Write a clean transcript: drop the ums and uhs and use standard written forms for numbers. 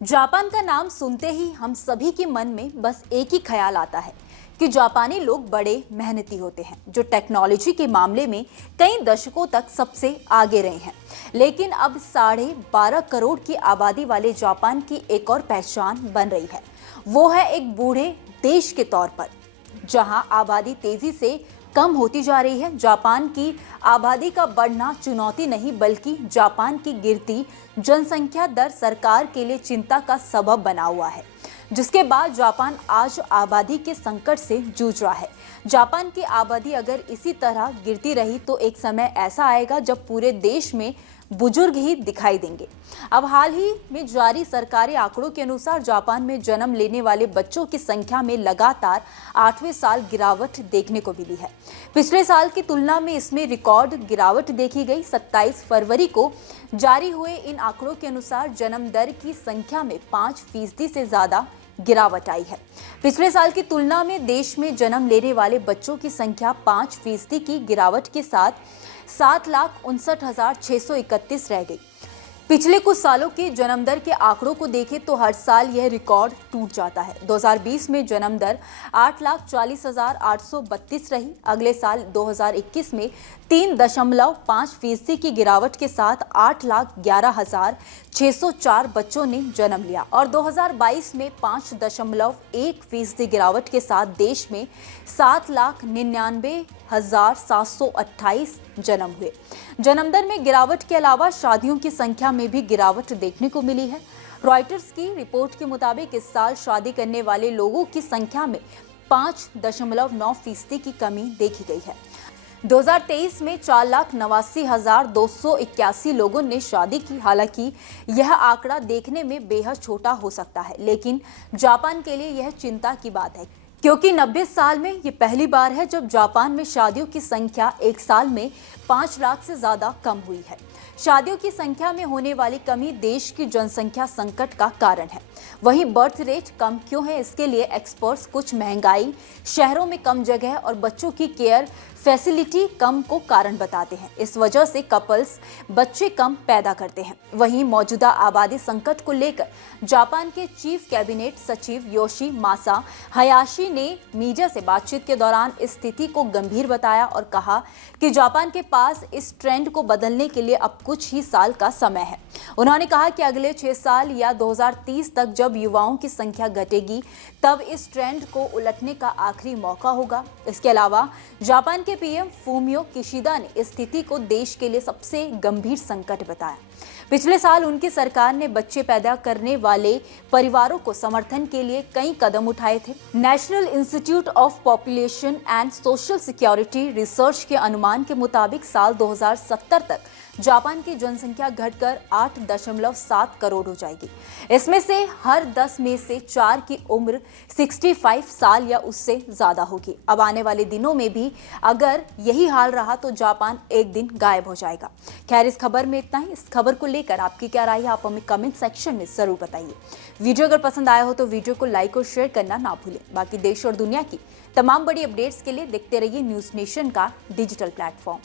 Japan का नाम सुनते ही हम सभी के मन में बस एक ही ख्याल आता है कि जापानी लोग बड़े मेहनती होते हैं, जो टेक्नोलॉजी के मामले में कई दशकों तक सबसे आगे रहे हैं। लेकिन अब 12.5 करोड़ की आबादी वाले जापान की एक और पहचान बन रही है। वो है एक बूढ़े देश के तौर पर, जहां आबादी तेजी से कम होती जा रही है। जापान की आबादी का बढ़ना चुनौती नहीं, बल्कि जापान की गिरती जनसंख्या दर सरकार के लिए चिंता का सबब बना हुआ है, जिसके बाद जापान आज आबादी के संकट से जूझ रहा है। जापान की आबादी अगर इसी तरह गिरती रही तो एक समय ऐसा आएगा जब पूरे देश में बुजुर्ग ही दिखाई देंगे। अब हाल ही में जारी सरकारी आंकड़ों के अनुसार जापान में जन्म लेने वाले बच्चों की संख्या में लगातार 8वें साल गिरावट देखने को मिली है। पिछले साल की तुलना में इसमें रिकॉर्ड गिरावट देखी गई। 27 फरवरी को जारी हुए इन आंकड़ों के अनुसार जन्म दर की संख्या में 5% से ज्यादा गिरावट आई है। पिछले साल की तुलना में देश में जन्म लेने वाले बच्चों की संख्या 5% की गिरावट के साथ 7,59,631 रह गई। पिछले कुछ सालों के जन्म दर के आंकड़ों को देखें तो हर साल यह रिकॉर्ड टूट जाता है। 2020 में जन्म दर 8,40,832 रही। अगले साल 2021 में 3.5% की गिरावट के साथ 8,11,604 बच्चों ने जन्म लिया और 2022 में 5.1% गिरावट के साथ देश में 7,99,728 जन्म हुए। जन्म दर में गिरावट के अलावा शादियों की संख्या में भी गिरावट देखने को मिली है। रॉयटर्स की रिपोर्ट के मुताबिक इस साल शादी करने वाले लोगों की संख्या में 5.9% की कमी देखी गई है। 2023 में 4,89,281 लोगों ने शादी की। हालांकि यह आंकड़ा देखने में बेहद छोटा हो सकता है, लेकिन जापान के लिए यह चिंता की बात है, क्योंकि 90 साल में ये पहली बार है जब जापान में शादियों की संख्या एक साल में 5 लाख से ज्यादा कम हुई है। शादियों की संख्या में होने वाली कमी देश की जनसंख्या संकट का कारण है। वहीं बर्थ रेट कम क्यों है, इसके लिए एक्सपर्ट्स कुछ महंगाई, शहरों में कम जगह और बच्चों की केयर फैसिलिटी कम को कारण बताते हैं। इस वजह से कपल्स बच्चे कम पैदा करते हैं। वहीं मौजूदा आबादी संकट को लेकर जापान के चीफ कैबिनेट सचिव योशी मासा हयाशी ने मीडिया से बातचीत के दौरान इस स्थिति को गंभीर बताया और कहा कि जापान के पास इस ट्रेंड को बदलने के लिए अब कुछ ही साल का समय है। उन्होंने कहा कि अगले 6 साल या 2030 तक जब युवाओं की संख्या घटेगी, तब इस ट्रेंड को उलटने का आखिरी मौका होगा। इसके अलावा जापान के पीएम फूमियो किशिदा ने इस स्थिति को देश के लिए सबसे गंभीर संकट बताया। पिछले साल उनकी सरकार ने बच्चे पैदा करने वाले परिवारों को समर्थन के लिए कई कदम उठाए थे। National institute of population and social security research के अनुमान के मुताबिक साल 2070 तक जापान की जनसंख्या घटकर 8.7 करोड़ हो जाएगी। इसमें से हर 10 में से 4 की उम्र 65 साल या उससे ज्यादा होगी। अब आने वाले दिनों में भी अगर यही हाल रहा तो जापान एक दिन गायब हो जाएगा। खैर, इस खबर में इतना ही। इस खबर को लेकर आपकी क्या राय है, आप हमें कमेंट सेक्शन में जरूर बताइए। वीडियो अगर पसंद आया हो तो वीडियो को लाइक और शेयर करना ना भूलें। बाकी देश और दुनिया की तमाम बड़ी अपडेट्स के लिए देखते रहिए न्यूज़ नेशन का डिजिटल प्लेटफॉर्म।